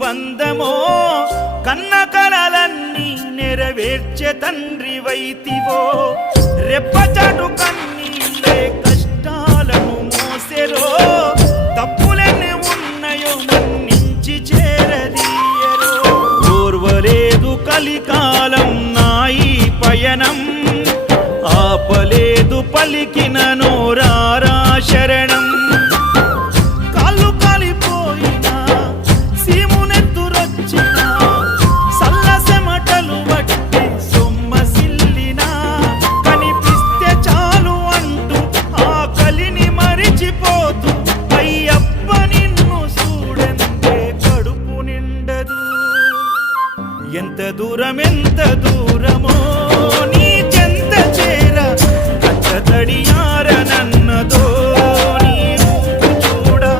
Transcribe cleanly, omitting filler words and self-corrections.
బంధమో కన్న కలలన్నీ నెరవేర్చే తండ్రి వైతివో రెప్పచాటు కన్నీళ్ళే కష్టాలను మోసెరో తప్పులెన్ని ఉన్నాయో మన్నించి చేరదీయరో ఓర్వలేదు కలికాలం నాయి పయనం ఆపలేదు పలికిన నోరారా శరణం కాళ్ళు కాలిపోయినా సీమునెత్తురొచ్చినా సల్లసెమటలు వట్టి సొమ్మసిల్లినా కనిపిస్తే చాలు అంటూ ఆ కలిని మరిచిపోతూ అయ్యప్ప నిన్ను చూడంతే కడుపు నిండదు ఎంత దూరం